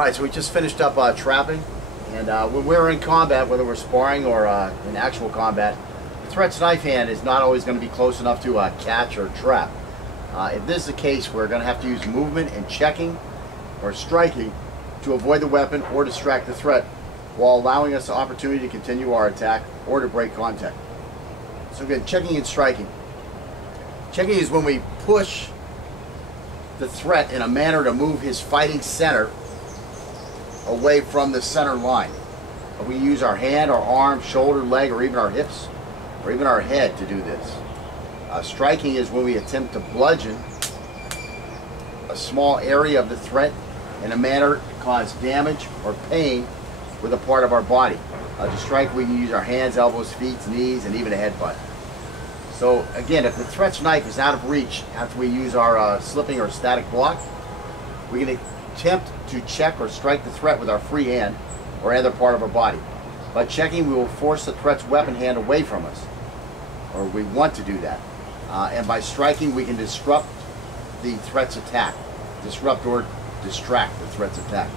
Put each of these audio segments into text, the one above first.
All right, so we just finished up trapping, and when we're in combat, whether we're sparring or in actual combat, the threat's knife hand is not always going to be close enough to catch or trap. If this is the case, we're going to have to use movement and checking or striking to avoid the weapon or distract the threat, while allowing us the opportunity to continue our attack or to break contact. So again, checking and striking. Checking is when we push the threat in a manner to move his fighting center away from the center line. We use our hand, our arm, shoulder, leg, or even our hips, or even our head to do this. Striking is when we attempt to bludgeon a small area of the threat in a manner to cause damage or pain with a part of our body. To strike, we can use our hands, elbows, feet, knees, and even a headbutt. So again, if the threat's knife is out of reach after we use our slipping or static block, we can attempt to check or strike the threat with our free hand or other part of our body. By checking, we will force the threat's weapon hand away from us, or we want to do that. And by striking, we can disrupt the threat's attack, disrupt or distract the threat's attack.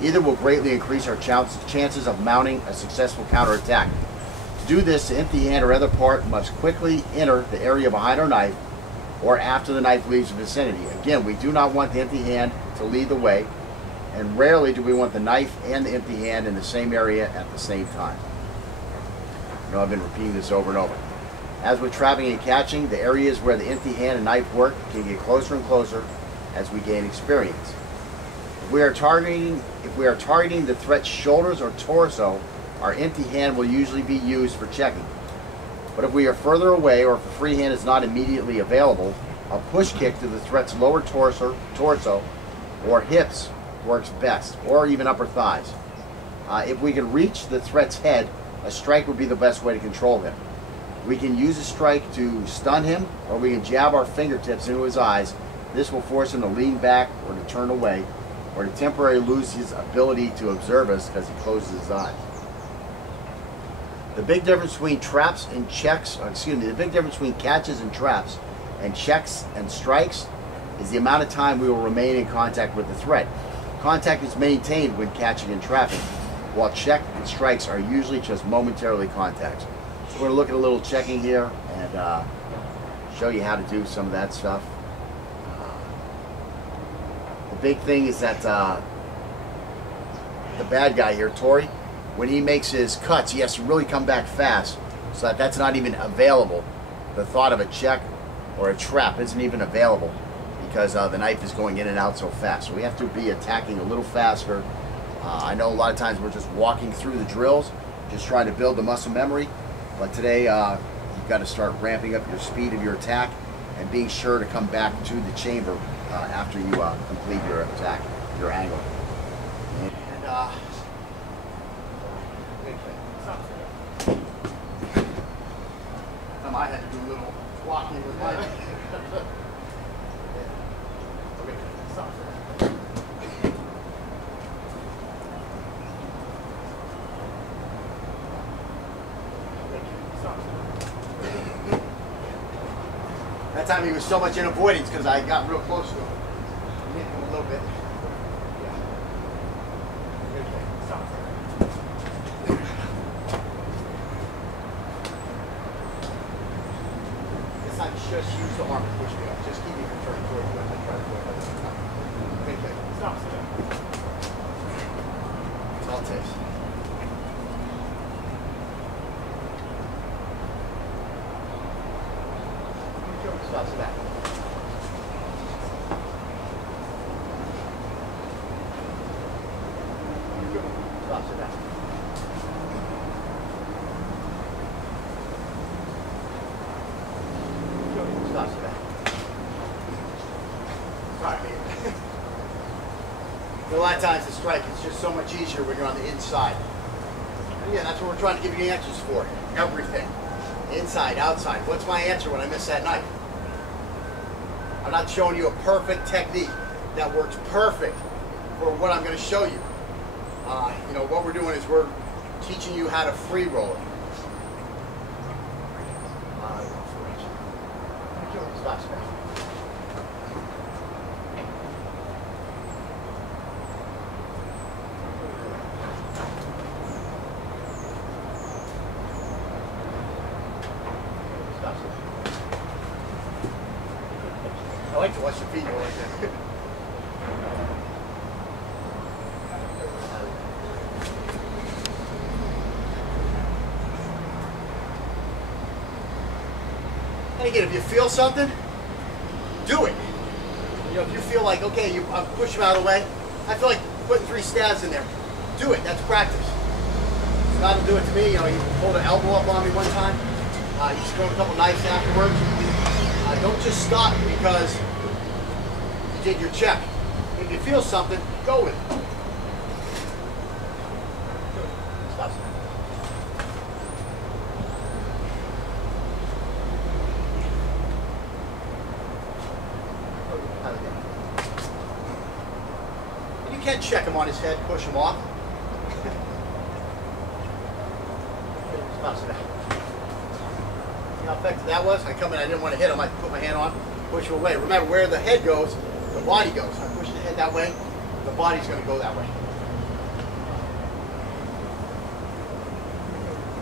Either will greatly increase our chances of mounting a successful counterattack. To do this, the empty hand or other part must quickly enter the area behind our knife or after the knife leaves the vicinity. Again, we do not want the empty hand to lead the way, and rarely do we want the knife and the empty hand in the same area at the same time. You know, I've been repeating this over and over. As with trapping and catching, the areas where the empty hand and knife work can get closer and closer as we gain experience. If we are targeting the threat's shoulders or torso, our empty hand will usually be used for checking. But if we are further away, or if the free hand is not immediately available, a push kick to the threat's lower torso or hips works best, or even upper thighs. If we can reach the threat's head, a strike would be the best way to control him. We can use a strike to stun him, or we can jab our fingertips into his eyes. This will force him to lean back or to turn away, or to temporarily lose his ability to observe us because he closes his eyes. The big difference between the big difference between catches and traps and checks and strikes is the amount of time we will remain in contact with the threat. Contact is maintained when catching and trapping, while check and strikes are usually just momentarily contact. So we're going to look at a little checking here and show you how to do some of that stuff. The big thing is that the bad guy here, Tori, when he makes his cuts, he has to really come back fast, so that that's not even available. The thought of a check or a trap isn't even available because the knife is going in and out so fast. So we have to be attacking a little faster. I know a lot of times we're just walking through the drills, just trying to build the muscle memory, but today you've got to start ramping up your speed of your attack and being sure to come back to the chamber after you complete your attack, your angle. And I had to do a little walking with my That time he was so much in avoidance because I got real close to him. I hit him a little bit. This time just use the arm to push me up. Just keep me from turning towards you as I try to go ahead. Okay, stop. That's all it takes. Stop, sit back. Stop, sit back. Stop, sit back. Sorry, man. A lot of times the strike is just so much easier when you're on the inside. And yeah, that's what we're trying to give you answers for. Everything. Inside, outside. What's my answer when I miss that knife? I'm not showing you a perfect technique that works perfect for what I'm going to show you. You know, what we're doing is we're teaching you how to free roll it. Stop, stop. Wash your feet more like that. And again, if you feel something, do it. You know, if you feel like, okay, I'm pushing him out of the way, I feel like putting 3 stabs in there. Do it. That's practice. Scott will do it to me. You know, he pulled an elbow up on me one time. He just threw a couple knives afterwards. Don't just stop because you did your check. If you feel something, go with it. Stop. You can check him on his head, push him off. Stop. See how effective that was? I come in, I didn't want to hit him. I put my hand on, push him away. Remember, where the head goes, the body goes. I push the head that way, the body's going to go that way.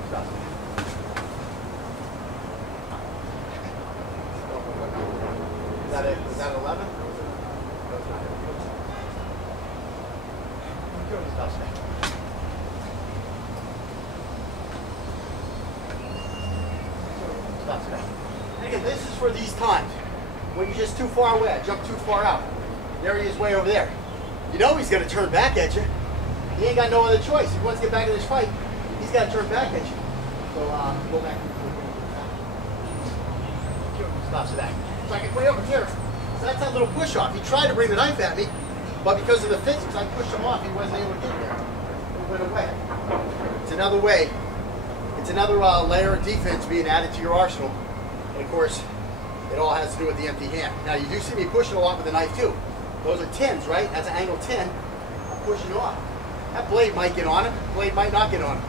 Stop. Is that 11? Stop. And again, this is for these times when you're just too far away. I jump too far out. There he is way over there. You know he's going to turn back at you. He ain't got no other choice. If he wants to get back in this fight, he's got to turn back at you. So go back. Stop to that. So I get way over here. So that's that little push off. He tried to bring the knife at me, but because of the physics, I pushed him off. He wasn't able to get there. It went away. It's another way. It's another layer of defense being added to your arsenal. And of course, it all has to do with the empty hand. Now you do see me pushing a lot with the knife too. Those are 10s, right? That's an angle 10. I'm pushing off. That blade might get on him. The blade might not get on him.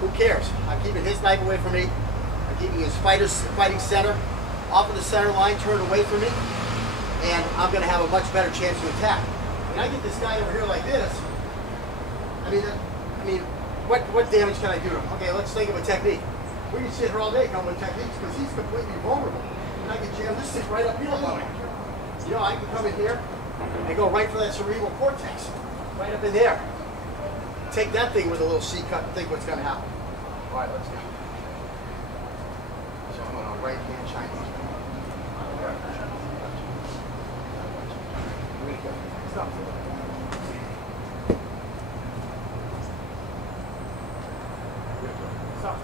Who cares? I'm keeping his knife away from me. I'm keeping his fighting center off of the center line, turned away from me. And I'm going to have a much better chance to attack. When I get this guy over here like this, I mean, what damage can I do to him? Okay, let's think of a technique. We can sit here all day coming with techniques because he's completely vulnerable. And I can jam this thing right up here on him. You know, I can come in here and go right for that cerebral cortex. Right up in there. Take that thing with a little C-cut and think what's going to happen. All right, let's go. So I'm going on right hand Chinese. Really good. Stop. Stop.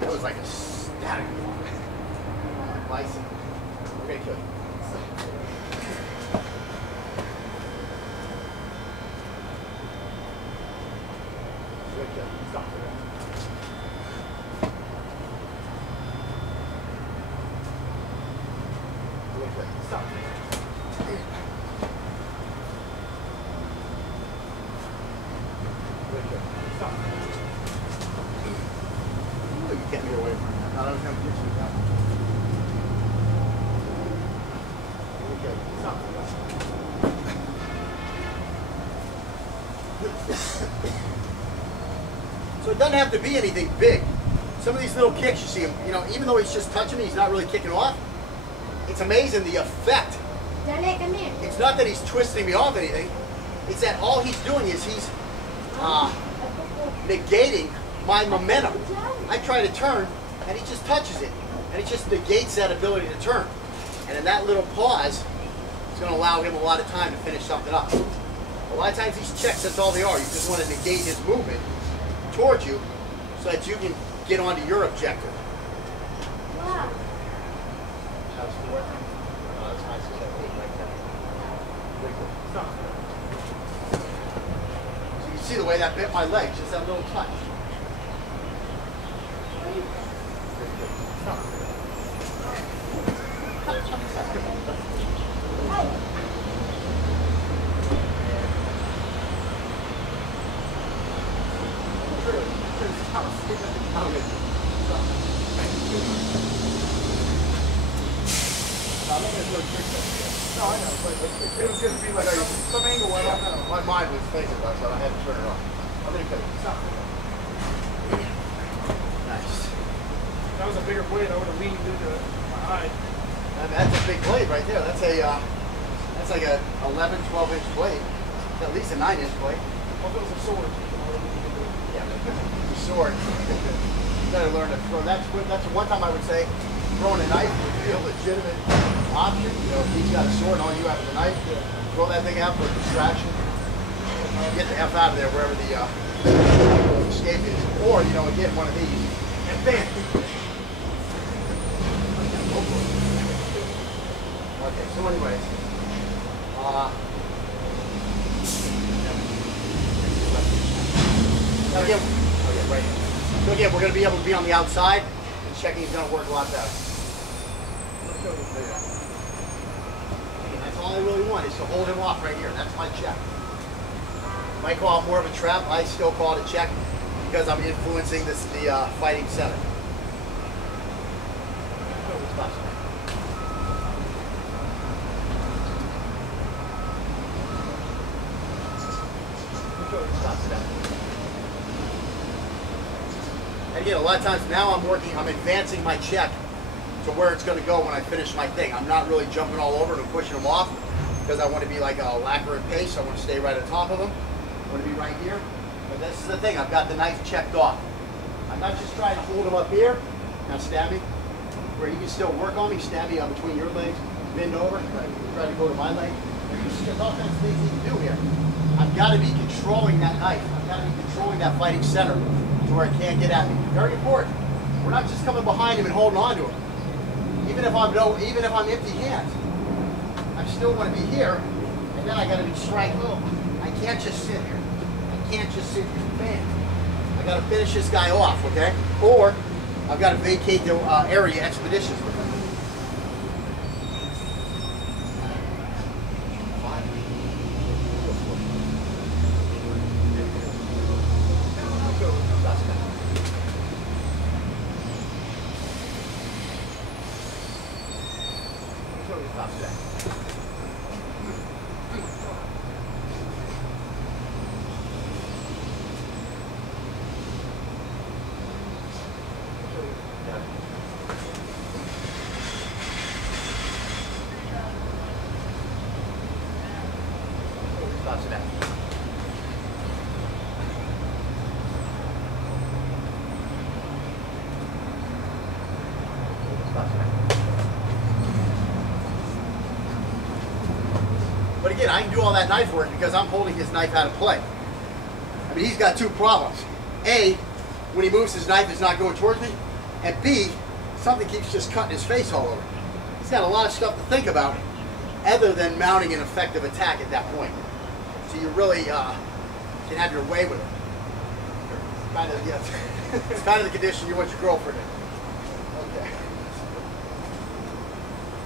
That was like a static license. Okay, good. Stop. Stop. Stop. You get me away from that. I don't have to get you that. Okay. Stop. So it doesn't have to be anything big. Some of these little kicks, you see him, you know, even though he's just touching me, he's not really kicking off. It's amazing the effect. It's not that he's twisting me off anything. It's that all he's doing is he's negating my momentum. I try to turn, and he just touches it. And he just negates that ability to turn. And in that little pause, it's going to allow him a lot of time to finish something up. A lot of times these checks, that's all they are. You just want to negate his movement towards you so that you can get onto your objective. Wow. How's it working? It's nice to get right there. Stop. So you see the way that bit my leg, just that little touch. Stop. No, I know, but it was going to be like some angle went off. My mind was thinking about it, so I had to turn it off. I'm going to cut it. Stop. If that was a bigger blade, I would have leaned into my eye. That's a big blade right there. That's like a 11, 12-inch blade. At least a 9-inch blade. Well, if it was a sword, yeah, the sword. You gotta learn to throw. That's one time I would say throwing a knife would be a legitimate option. You know, if he's got a sword and all you have is a knife, throw that thing out for a distraction. Get the F out of there wherever the escape is. Or, you know, again, one of these. And bam! Okay, so anyways. Now again, oh yeah, right here. So again, we're going to be able to be on the outside, and checking is going to work a lot better. And that's all I really want, is to hold him off right here. That's my check. You might call it more of a trap. I still call it a check because I'm influencing the fighting center. And again, a lot of times now I'm advancing my check to where it's going to go when I finish my thing. I'm not really jumping all over and pushing them off because I want to be like a lacquer and pace. I want to stay right on top of them. I want to be right here. But this is the thing, I've got the knife checked off. I'm not just trying to hold him up here. Now stab me. Where you can still work on me, stab me on between your legs, bend over, try to go to my leg. There's all kinds of things you can do here. I've got to be controlling that knife. I've got to be controlling that fighting center to where it can't get at me. Very important. We're not just coming behind him and holding on to him. Even if I'm empty hands, I still want to be here, and then I got to be striking over. I can't just sit here. I can't just sit here. Bam. I got to finish this guy off, okay? Or I've got to vacate the area expeditiously. But again, I can do all that knife work because I'm holding his knife out of play. I mean, he's got two problems. A, when he moves his knife, it's not going towards me. And B, something keeps just cutting his face all over. He's got a lot of stuff to think about other than mounting an effective attack at that point. So you really can have your way with it. Kind of, yes. It's kind of the condition you want your girlfriend in. Okay.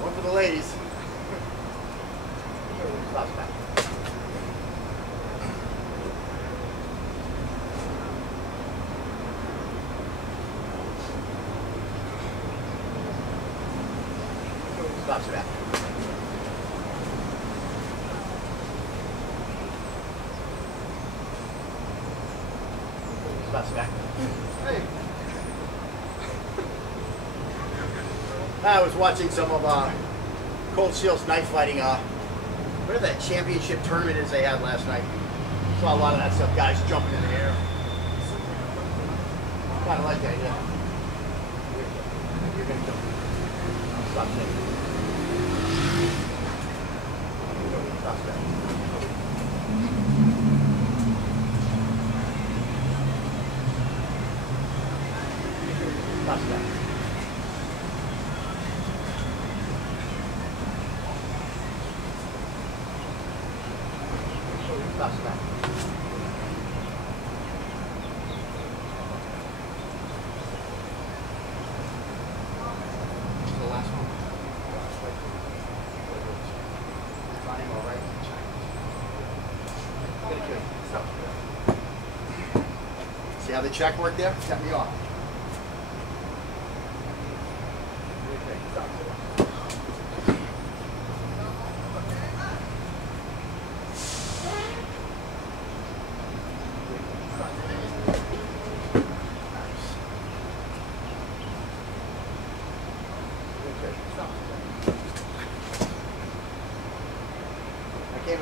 One for the ladies. Stop back. Stop back. Stop back. Hey. I was watching some of Cold Steel's knife fighting. Whatever that championship tournament is they had last night. Saw a lot of that stuff, guys jumping in the air. Kind of like that, yeah. You're gonna jump. Stop shaking. Stop shaking. Stop shaking. See how the check worked there? Cut me off.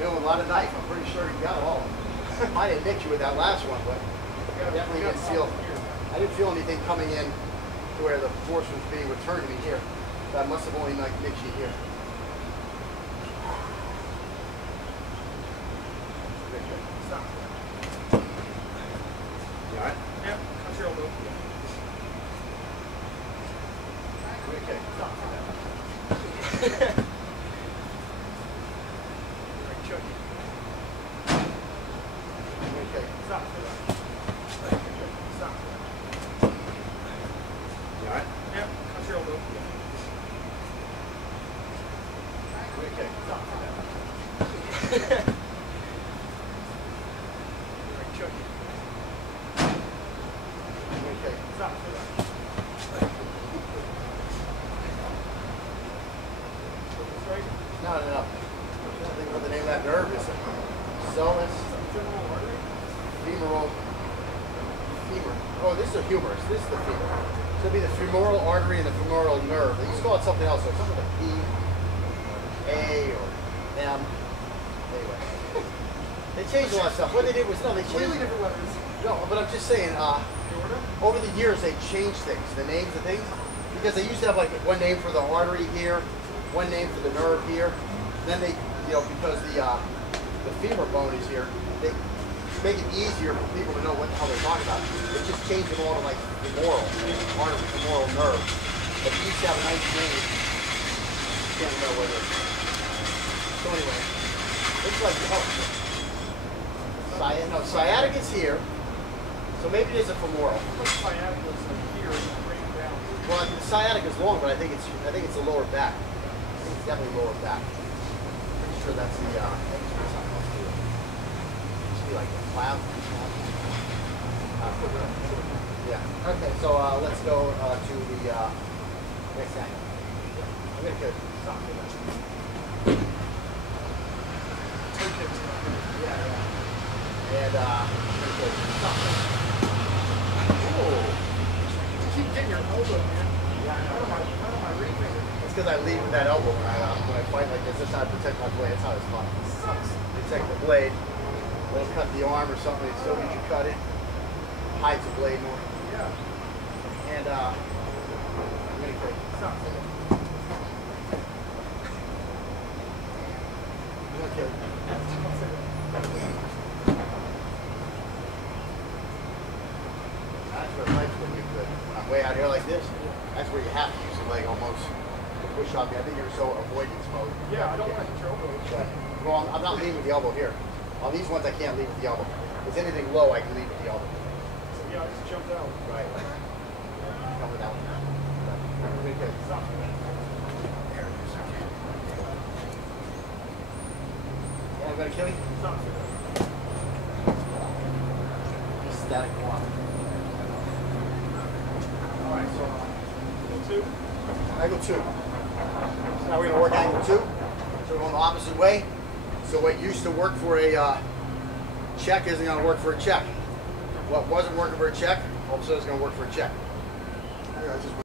know, a lot of knife. I'm pretty sure you got it all. I didn't nick you with that last one, but I definitely didn't feel. I didn't feel anything coming in to where the force was being returned to me here. So I must have only like nicked you here. Stop. You alright? Yep. That's your elbow. Okay. Stop. Like Chucky. Okay. Stop. Stop. You alright? Yep. That's your elbow. Okay. Stop. Like Chucky. Okay. Stop. Right? No. I don't think what the name of that nerve is. Soleus Femoral artery. femoral. Femur. Oh, this is a humerus. This is the femur. So it'll be the femoral artery and the femoral nerve. They used to call it something else, so something like P, A, or M. Anyway. They changed a lot of stuff. What they did was, no, they changed. Completely different letters. No, but I'm just saying, Aorta. over the years they changed things, the names of things, because they used to have like one name for the artery here, one name for the nerve here. Then they, because the femur bone is here, they make it easier for people to know how they're talking about. They just changed them all to like femoral artery, femoral nerve. But it used to have a nice name. Can't remember what it is. So anyway, looks like sciatic is here. So maybe it is a femoral. Sciatica is here and right down. Well, the sciatic is long, but I think it's the lower back. I think it's definitely lower back. Pretty sure that's the something else to it. Should be like the flap. Yeah. Okay. So let's go to the next angle. I'm gonna go. Stop. Yeah. And stop. Oh. You keep getting your elbow, man. Yeah. Out of my ring finger. It's because I lead with that elbow when I fight like this. That's how I protect my blade. That's how it's fun. Sucks. Protect the blade. Let it cut the arm or something. It still needs you cut it. Hides the blade more. Yeah. And I'm gonna quick. Stop. Okay. That's where legs would be good. When I'm way out here like this, that's where you have to use the leg almost to push up. I think you're so avoidance mode. Yeah, I don't want to hit your elbow. But, well, I'm not leading with the elbow here. On these ones, I can't lead with the elbow. If there's anything low, I can lead with the elbow. So yeah, I just jumped out. Right. Come with that one. Really good. Stop. There it is. Yeah, I'm gonna kill you. Stop. Just static one. All right, so Two. angle 2. So now we're gonna work angle 2. So we're going the opposite way. So what used to work for a check isn't gonna work for a check. What wasn't working for a check, all of a sudden is gonna work for a check.